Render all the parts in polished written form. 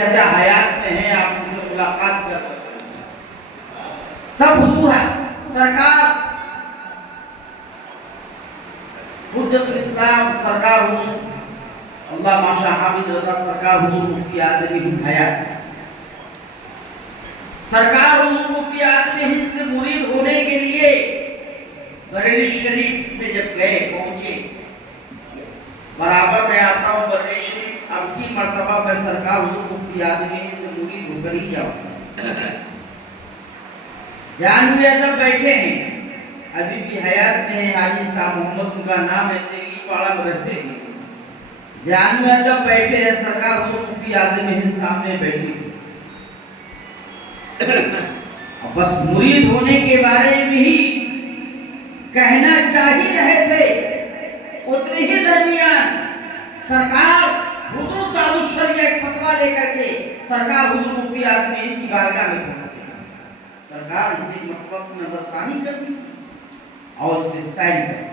حیات میں ہیں آپ ان سے ملاقات کر سکتے ہیں. تب حضور ہے سرکار حجت الاسلام سرکار حضور اللہ ماشا حامد رضا سرکار حضور مفتی اعظم ہند حیات سرکار حضور مفتی اعظم ہند سے مرید ہونے کے لیے بریلی شریف میں جب گئے پہنچے. برابر میں آتا ہوں بریلی شریف، اب کی مرتبہ میں سرکار حضور مفتی اعظم ہند سے مرید ہو کر ہی جاؤں. جہانوی ادب بیٹھے ہیں، ابھی بھی حیات میں ہیں، حاجی صاحب محمد ان کا نام ہے، تیری پاڑا میں رہتے ہیں. جہانوی ادب بیٹھے ہیں، سرکار حضور مفتی اعظم ہند سامنے بیٹھے. بس مرید ہونے کے بارے میں ہی کہنا چاہی رہے تھے، اتنے ہی درمیان سرکار حضور تاج الشریعہ ایک فتویٰ لے کر کے سرکار حضور مفتی اعظم ہند کی بارگاہ میں پہنچے. سرکار اسے مطلب نظر ثانی کر دی اور اس پہ سائن کر دی.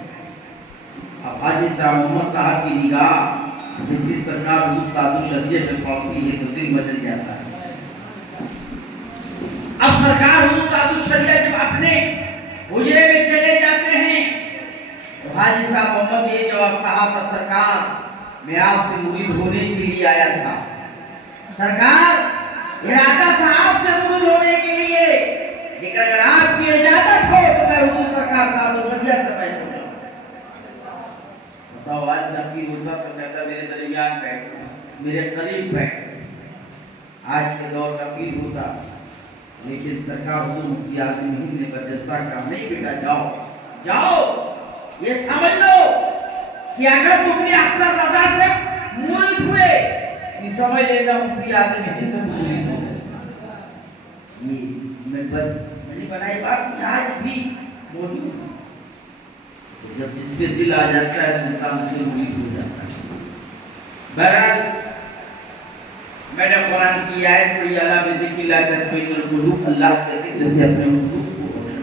اب حاجی صاحب محمد صاحب کی نگاہ اسی سرکار حضور تاج الشریعہ پہ پڑتی ہے تو دل بدل جاتا ہے. اب سرکار حضور تاج الشریعہ جب اپنے حجرے میں چلے جاتے ہیں تو حاجی صاحب محمد نے یہ جواب کہا تھا، سرکار میں آپ سے مرید ہونے کے لیے آیا تھا. سرکار ارادہ تھا آپ سے مرید ہونے کے لیے، لیکن اگر آپ کی اجازت ہو تو میں حضور سرکار تاج الشریعہ سے بیعت ہو جاؤں. بتاؤ آج کا پیر ہوتا تو کہتا میرے درمیان بیٹھ، میرے قریب بیٹھ. آج کے دور کا پیر ہوتا، لیکن سرکار حضور مفتی اعظم ہند نے برجستہ کہا نہیں بیٹا جاؤ جاؤ. یہ سمجھ لو کہ اگر تم نے اختر رضا سے مرید ہوئے یہ سمجھ لینا مفتی اعظم ہند سے مرید ہو گئے. یہ میں نے بنائی بات آج بھی موجود ہے. جب جس پہ دل آ جاتا ہے تو انسان اس سے مرید ہو جاتا ہے. بہرحال میں نے قرآن کی آیت پڑھی، الا بذکر اللہ تطمئن القلوب، اللہ کے ذکر سے اپنے قلوب کو روشن.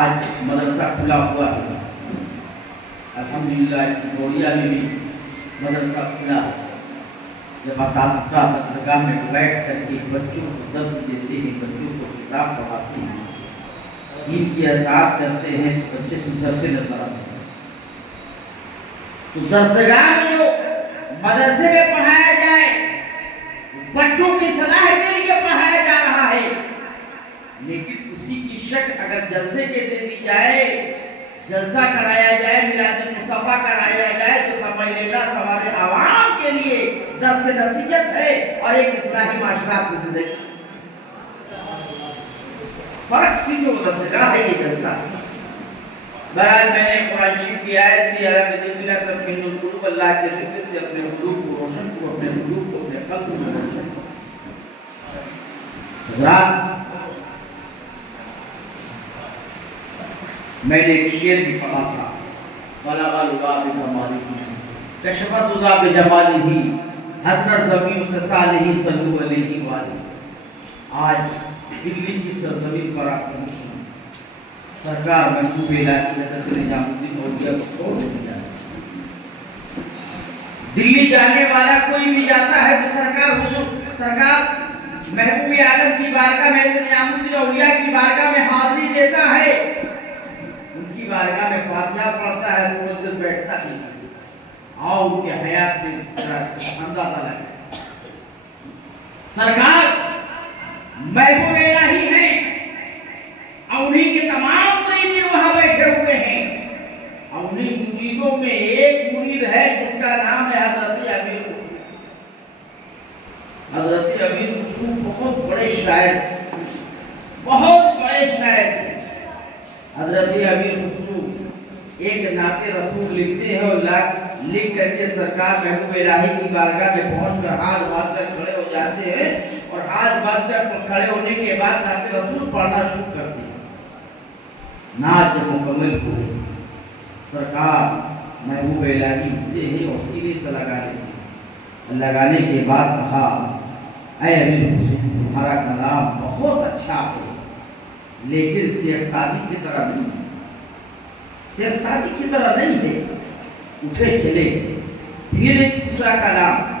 آج مدرسہ کھلا ہوا ہے الحمدللہ، اس گوریا میں بھی مدرسہ کھلا ہے. جب اساتذہ درسگاہ میں بیٹھ کر کے بچوں کو درس دیتے ہیں، بچوں کو کتاب پڑھاتے ہیں، دین کی اشاعت کرتے ہیں تو بچے سدھرتے نظر آتے ہیں. تو درسگاہ میں جو مدرسے میں پڑھایا جائے بچوں کی صلاح کے لیے پڑھایا جا رہا ہے، لیکن اسی کی شک اگر جلسے کے دے دی جائے، جلسہ کرایا جائے، میلاد مصطفیٰ کرایا جائے تو سمجھ لینا ہمارے عوام کے لیے درس نصیحت ہے اور ایک اصلاحی معاشرات کی زندگی. فرق سی جو درسگاہ ہے یہ جلسہ. بہرحال میں نے قرآن شریف کی آیت دی، الا بذکر اللہ تطمئن القلوب، اللہ کے ذکر سے اپنے قلوب کو روشن کرو، اپنے قلوب کو اپنے قلب میں روشن کرو. حضرات میں نے ایک شعر بھی پڑھا تھا، بلغ العلا بکمالہ کشفت العلا بجمالہ حسن الضمیر خصالہ صلو علیہ وآلہ. آج دلی کی سرزمین پر آپ پہنچی، سرکار محبوب الہی حضرت نظام الدین اولیاء کو چھوڑ نہیں جاتا. دلی جانے والا کوئی بھی جاتا ہے تو سرکار محبوب عالم کی بارگاہ میں حضرت نظام الدین اولیاء کی بارگاہ میں حاضری دیتا ہے، ان کی بارگاہ میں فاتحہ پڑھتا ہے تو وہ دل بیٹھتا ہے. آؤ ان کے حیات میں اندازہ لگے. سرکار محبوب الہی ہیں اور انہیں کے تمام مریدین وہاں بیٹھے ہوئے ہیں، اور انہیں مریدوں میں ایک مرید ہے جس کا نام ہے حضرت امیر خسرو. حضرت امیر خسرو بہت بڑے شاعر تھے، بہت بڑے شاعر تھے. حضرت امیر خسرو ایک نعت رسول لکھتے ہیں اور لکھ کر کے سرکار محبوب الہی کی بارگاہ میں پہنچ کر ہاتھ باندھ کر کھڑے ہو جاتے ہیں، اور ہاتھ باندھ کر کھڑے ہونے کے بعد نعت رسول پڑھنا شروع کرتے ہیں. نعت جب مکمل ہوئی سرکار محبوب الہی اٹھتے ہیں اور سینے سے لگا لیتے ہیں. لگانے کے بعد کہا، اے امیر خسرو تمہارا کلام بہت اچھا ہے، لیکن شیخ سعدی کی طرح نہیں ہے، شیخ سعدی کی طرح نہیں ہے. اٹھے چلے. پھر ایک دوسرا کلام،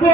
2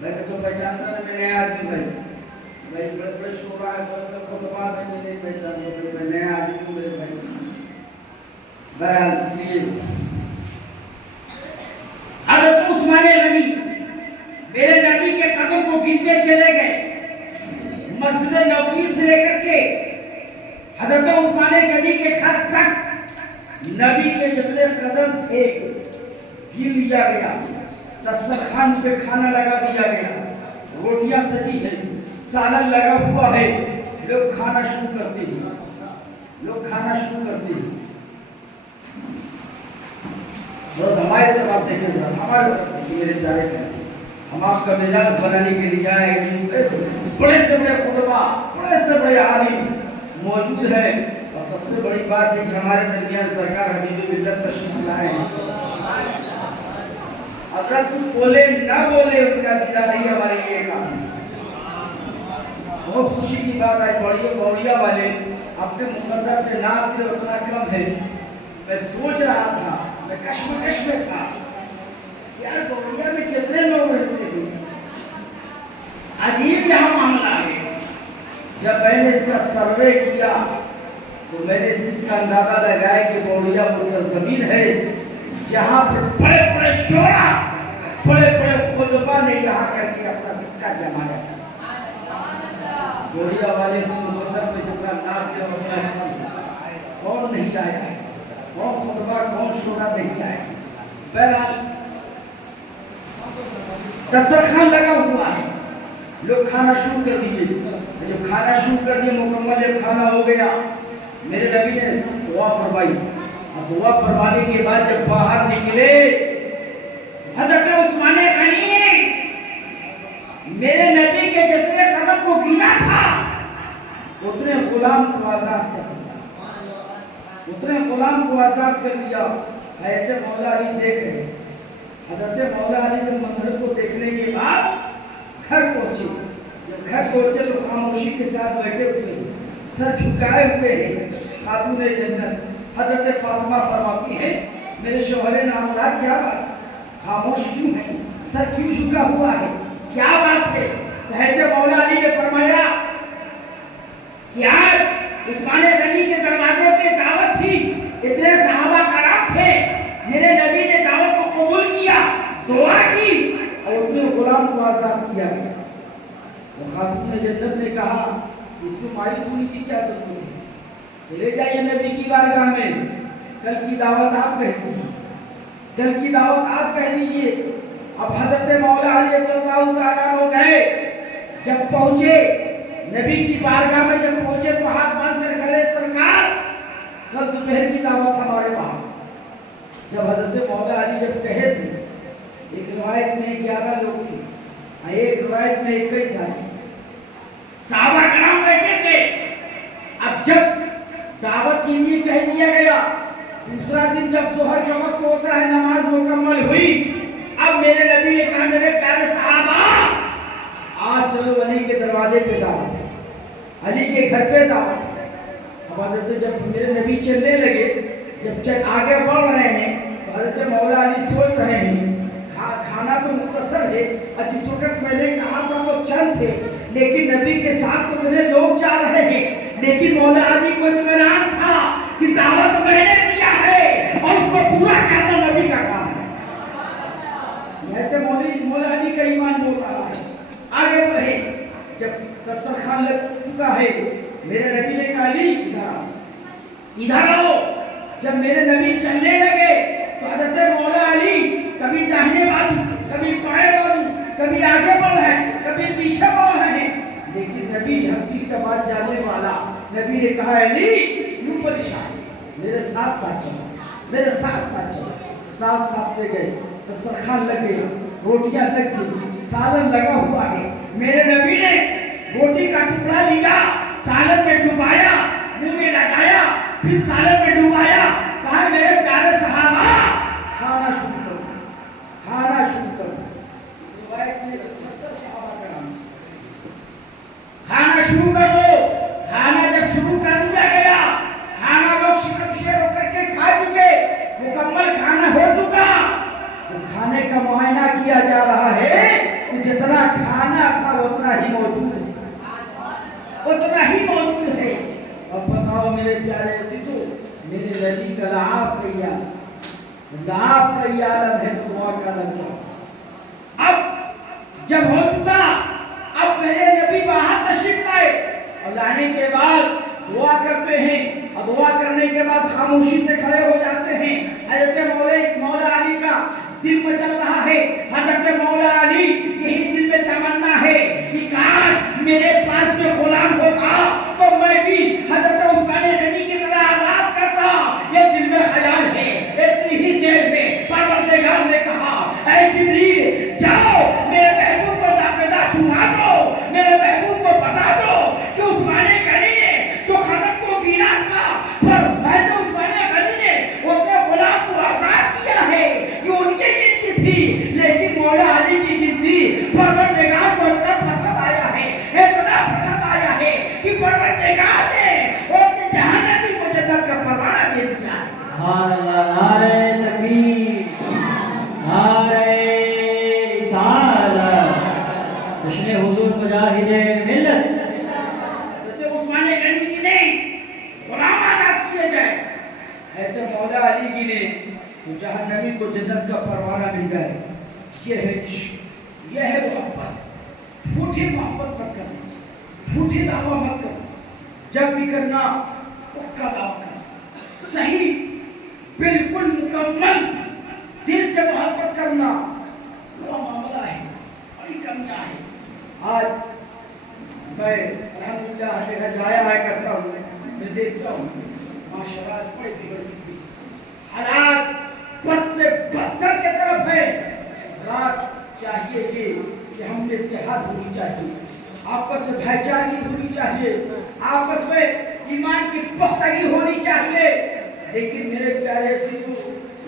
میں تو پہچانتا نہ میں نیا آدمی بھائی بڑے بڑے شعرا ہے خطبہ میں نہیں پہچانتا میں نیا آدمی ہوں میرے بھائی. بہرحال یہ حضرت عثمان غنی میرے نبی کے قدم کو گنتے چلے گئے. مسجد نبوی سے لے کر کے حضرت عثمان غنی کے گھر تک نبی کے جتنے قدم تھے گن لیا گیا. دسترخوان پہ کھانا لگا دیا گیا, روٹیاں سجی ہیں, سالن لگا ہوا ہے. لوگ کھانا شروع کرتے ہیں, لوگ کھانا شروع کرتے ہیں. ہمارے طرف آپ دیکھیں ذرا, ہمارے طرف دیکھیں میرے پیارے بھائی. ہم آپ کا مزاج بنانے کے لیے آئے ہیں. بڑے سے بڑے خطبہ, بڑے سے بڑے عالم موجود ہیں, اور سب سے بڑی بات ہے کہ ہمارے درمیان سرکار حبیب ملت تشریف لائے ہیں. اگر تو بولے نہ بولے ان کا دیدار ہی ہمارے لیے کافی. بہت خوشی کی بات ہے. بوڑیا والے اپنے مقدر پہ ناز کے اتنا کم ہے. میں سوچ رہا تھا, میں کشمکش میں تھا, یار بوڑیا میں کتنے لوگ رہتے ہیں. عجیب یہاں معاملہ ہے. جب میں نے اس کا سروے کیا تو میں نے اس چیز کا اندازہ لگایا کہ بوڑیا وہ سرزمین ہے جہاں پر بڑے بڑے شعرا, بڑے بڑے خطبہ نے یہاں کر کے اپنا سکہ جمایا. بوڑیا والے کو مقدر پہ جتنا ناز کے اپنا کون نہیں آیا ہے, کون خطبہ کون شعرا نہیں آیا. بہرحال دسترخوان لگا ہوا ہے, لوگ کھانا شروع کر دیے. جب کھانا شروع کر دیے, مکمل جب کھانا ہو گیا, میرے نبی نے دعا فرمائی. اور دعا فرمانے کے بعد جب باہر نکلے, حضرت عثمان غنی نے میرے نبی کے جتنے قدم کو گنا تھا اتنے غلام کو آزاد کر دیا, اتنے غلام کو آزاد کر دیا. حضرت مولا علی دیکھ رہے تھے. حضرت مولا علی جب منظر کو دیکھنے کے بعد گھر پہنچے. جب گھر پہنچے تو خاموشی کے ساتھ بیٹھے ہوئے, سر جھکائے ہوئے ہیں. خاتون جنت حضرت فاطمہ فرماتی ہے, میرے شوہر نامدار کیا بات ہے, خاموش کیوں ہے, سر کیوں جھکا ہوا ہے, کیا بات ہے؟ تو حضرت مولا علی نے فرمایا کہ آج عثمان غنی کے دروازے پہ دعوت تھی, اتنے صحابہ کرام تھے, میرے نبی نے دعوت کو قبول کیا, دعا کی اور اتنے غلام کو آزاد کیا گیا. وہ خاتون جنت نے کہا اس میں مایوس ہونے کی کیا ضرورت ہے, چلے جائیے نبی کی بارگاہ میں, کل کی دعوت آپ کہہ دیجیے, کل کی دعوت آپ کہہ دیجیے. اب حضرت مولا علی رضی اللہ تعالیٰ عنہ گئے. جب پہنچے نبی کی بارگاہ میں, جب پہنچے تو ہاتھ باندھ کر کھڑے, سرکار کل دوپہر کی دعوت ہمارے وہاں. جب حضرت مولا علی جب کہے تھے, ایک روایت میں 11 لوگ تھے, ایک روایت میں 21 آدمی تھے, صحابہ کرام بیٹھے تھے. اب جب دعوت کے لیے کہہ دیا گیا, دوسرا دن جب ظہر کا وقت ہوتا ہے, نماز مکمل ہوئی. اب میرے نبی نے کہا میرے پیارے صحابہ آج چلو علی کے دروازے پہ دعوت ہے, علی کے گھر پہ دعوت ہے. اب حضرت جب میرے نبی چلنے لگے, جب آگے بڑھ رہے ہیں تو حضرت مولا علی سوچ رہے ہیں کھانا تو مختصر ہے, اور جس وقت میں نے کہا تھا تو چند تھے, لیکن نبی کے ساتھ تو اتنے لوگ جا رہے ہیں. لیکن مولا علی کو اطمینان تھا کہ دعوت میں نے دیا ہے اور اس کو پورا کرنا نبی کا کام ہے. مولا علی کا ایمان بول رہا ہے. آگے بڑھے, جب دسترخوان لگ چکا ہے, میرے نبی نے کہا علی ادھر آؤ. جب میرے نبی چلنے لگے تو حضرت مولا علی کبھی داہنے بازو, کبھی بائیں بازو, کبھی آگے بڑھ رہے ہیں, کبھی پیچھے بڑھ رہے ہیں. لیکن نبی حقیقت کا بات جاننے والا, نبی نے کہا علی کیوں پریشان, میرے ساتھ ساتھ چلو, میرے ساتھ ساتھ چلو. ساتھ ساتھ لے گئے, دسترخوان لگ گیا, روٹیاں لگ گئی, سالن لگا ہوا ہے. میرے نبی نے روٹی کا ٹکڑا لیا, سالن میں ڈبایا, منہ میں لگایا, پھر سالن میں ڈبایا, کہا میرے پیارے صحابہ کھانا شروع کرو, کھانا شروع کرو. روایت میں 70 صحابہ کا نام تھا. کھانا شروع کر دو. کھانا جب شروع کر دیا گیا, کھانا لوگ شکم شیر ہو کر کے کھا چکے, مکمل کھانا ہو چکا. تو کھانے کا معائنہ کیا جا رہا ہے کہ جتنا میرے نبی کا لعاب کا یہ لعاب کا یہ عالم ہے تو دعا کا عالم کیا؟ اب جب ہو چکا، اب میرے نبی باہر تشریف لائے اور لانے کے بعد دعا کرتے ہیں، اور دعا کرنے کے بعد خاموشی سے کھڑے ہو جاتے ہیں۔ حضرت مولا علی کا دل میں چل رہا ہے، حضرت مولا علی یہی دل میں تمنا ہے کہ کاش میرے پاس میں غلام ہوتا تو میں بھی حضرت عثمان غنی کی طرح آزاد کرتا۔ یہ دل میں خیال ہے۔ اتنی ہی دیر میں پروردگار نے کہا اے جبریل جاؤ میرے محبوب کو داخلہ سنا دو، میرے محبوب کو بتا دو کہ عثمان غنی نے جو خدم کو گینا تھا پر حضرت عثمان غنی نے اپنے غلام کو آزاد کیا ہے، یہ ان کی گنتی تھی لیکن مولا علی کی گنتی پروردگار کو اتنا پسند آیا ہے، اتنا پسند آیا ہے کہ پروردگار نے اپنے جہنمی کو جنت کا پروانہ دے دیا۔ سبحان اللہ، نعرہ تکبیر، نعرہ رسالت، جشن حضور مجاہد ملت۔ حضرت عثمان غنی کی نہیں غلام آزاد کیے جائے، حضرت مولا علی کی نے تو جہنمی کو جنت کا پروانہ مل جائے۔ یہ ہے عشق، یہ ہے محبت۔ جھوٹی محبت مت کرنا، جھوٹی دعویٰ مت کرنا، جب بھی کرنا پکا دعویٰ کرنا، صحیح بالکل مکمل دل سے محبت کرنا بڑا معاملہ ہے، بڑی کمیا ہے۔ آج میں الحمدللہ ہر جگہ جایا آیا کرتا ہوں، میں دیکھتا ہوں معاشرات بڑے بگڑ چکی ہیں، حالات بد سے بدتر کی طرف ہے۔ حضرات چاہیے کہ ہم میں اتحاد ہونی چاہیے، آپس میں بھائی چارگی ہونی چاہیے، آپس میں ایمان کی پختگی ہونی چاہیے۔ لیکن میرے پیارے سسو،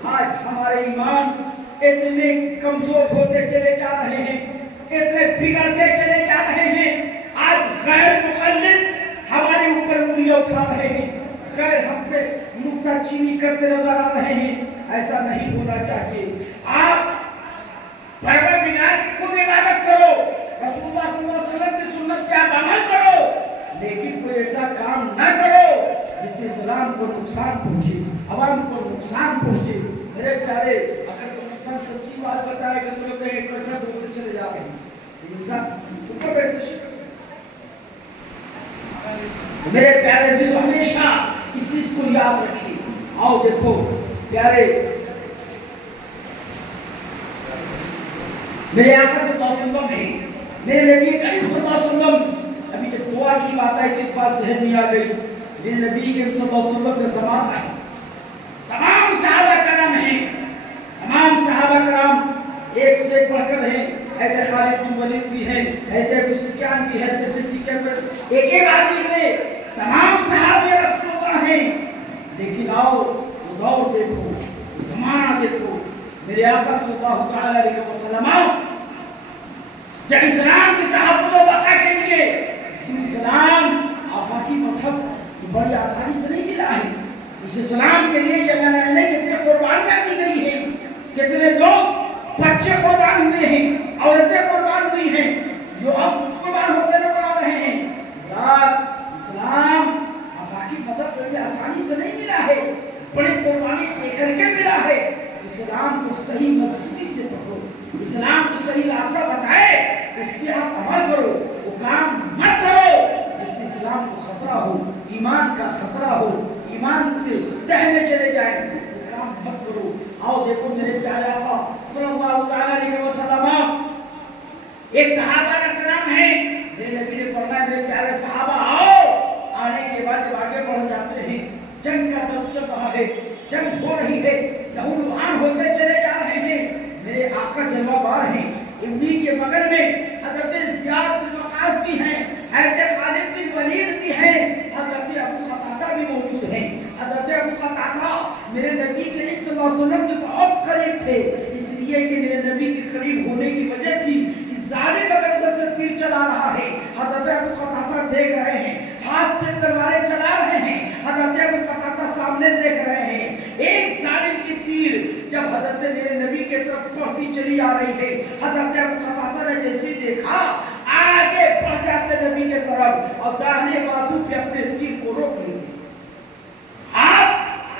آج ہمارے ایمان اتنے کمزور ہوتے چلے جا رہے ہیں، اتنے بگڑتے چلے جا رہے ہیں۔ آج غیر مقلد ہمارے اوپر انگلیاں اٹھا رہے ہیں، غیر ہم پہ نکتہ چینی کرتے نظر آ رہے ہیں۔ ایسا نہیں ہونا چاہیے۔ آپ پروردگار کی خوب عبادت کرو، رسول اللہ صلی اللہ علیہ وسلم کی سنت پہ آپ عمل کرو، لیکن کوئی ایسا کام نہ کرو جس سے اسلام کو نقصان پہنچے، عوام کو نقصان پہنچے۔ میرے پیارے، اگر کوئی انسان سچی بات بتائے گا تو لوگ کہیں کیسا بولتے چلے جا رہے ہیں، انسان اوپر بیٹھتے۔ میرے پیارے دل ہمیشہ اس چیز کو یاد رکھیں۔ آؤ دیکھو پیارے، میرے آقا صلی اللہ علیہ وسلم ہے، میرے نبی کریم صلی اللہ علیہ وسلم، ابھی جب دعا کی بات آئی تو ایک بات ذہن میں آ گئی، میرے نبی کریم صلی اللہ علیہ وسلم کا زمان ہے، تمام صحابہ کرام ہیں، تمام صحابہ کرام ایک سے ایک بڑھ کر ہیں، حضرت خالد بن ولید بھی ہیں، حضرت ابو سفیان بھی ہیں، حضرت صدیق اکبر، ایک ایک آدمی نے تمام صحابہ رسول اللہ ہیں۔ لیکن آؤ وہ دور دیکھو، زمانہ دیکھو، میرے آقا صلی اللہ علیہ وسلم جب اسلام کی تحفظ و بقا کے لیے، اسلام آفاقی مذہب یہ بڑی آسانی سے نہیں ملا ہے، اس اسلام کے لیے اللہ نے کتنے قربانیاں دی گئی ہیں، کتنے لوگ بچے قربان ہوئے ہیں، عورتیں قربان ہوئی ہیں، جو اب قربان ہوتے نظر آ رہے ہیں۔ اسلام آفاقی مذہب بڑی آسانی سے نہیں ملا ہے، بڑی قربانی دے کر کے ملا ہے۔ اسلام کو صحیح مضبوطی سے پکڑو، اسلام کو صحیح راستہ بتائے، اس پہ آپ عمل کرو، وہ کام مت کرو جس سے اسلام کو خطرہ ہو، ایمان کا خطرہ ہو، ایمان سے تہ میں چلے جائیں، وہ کام مت کرو۔ آؤ دیکھو میرے پیارے آقا صلی اللہ علیہ وسلم، ایک صحابہ کرام ہے، میرے نبی نے فرمایا میرے پیارے صحابہ آؤ، آنے کے بعد جب آگے بڑھ جاتے ہیں، جنگ کا دور چل رہا ہے، جنگ ہو رہی ہے، لہو لہان ہوتے چلے جا رہے ہیں، میرے آقا جلوہ بار ہیں، انہی کے بغل میں حضرت زیاد بن وقاص بھی ہیں، حضرت خالد بن ولید بھی ہیں، حضرت ابو قتادہ بھی موجود ہیں۔ حضرت ابو قتادہ میرے نبی کریم صلی اللہ علیہ وسلم کے بہت قریب تھے، اس لیے کہ میرے نبی کے قریب ہونے کی وجہ تھی کہ ظالم اگر ادھر سے تیر چلا رہا ہے، حضرت ابو قتادہ دیکھ رہے ہیں، ہاتھ سے تلواریں چلا رہے ہیں، حضرت ابو قتادہ سامنے دیکھ رہے ہیں۔ ایک ظالم کی تیر جب حضرت میرے نبی کے طرف پڑھتی چلی آ رہی ہے، حضرت ابو قتادہ نے جیسے دیکھا آگے بڑھ جاتے نبی کے طرف اور داہنے بازو پہ اپنے تیر کو روک لیتے۔ آپ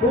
2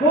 2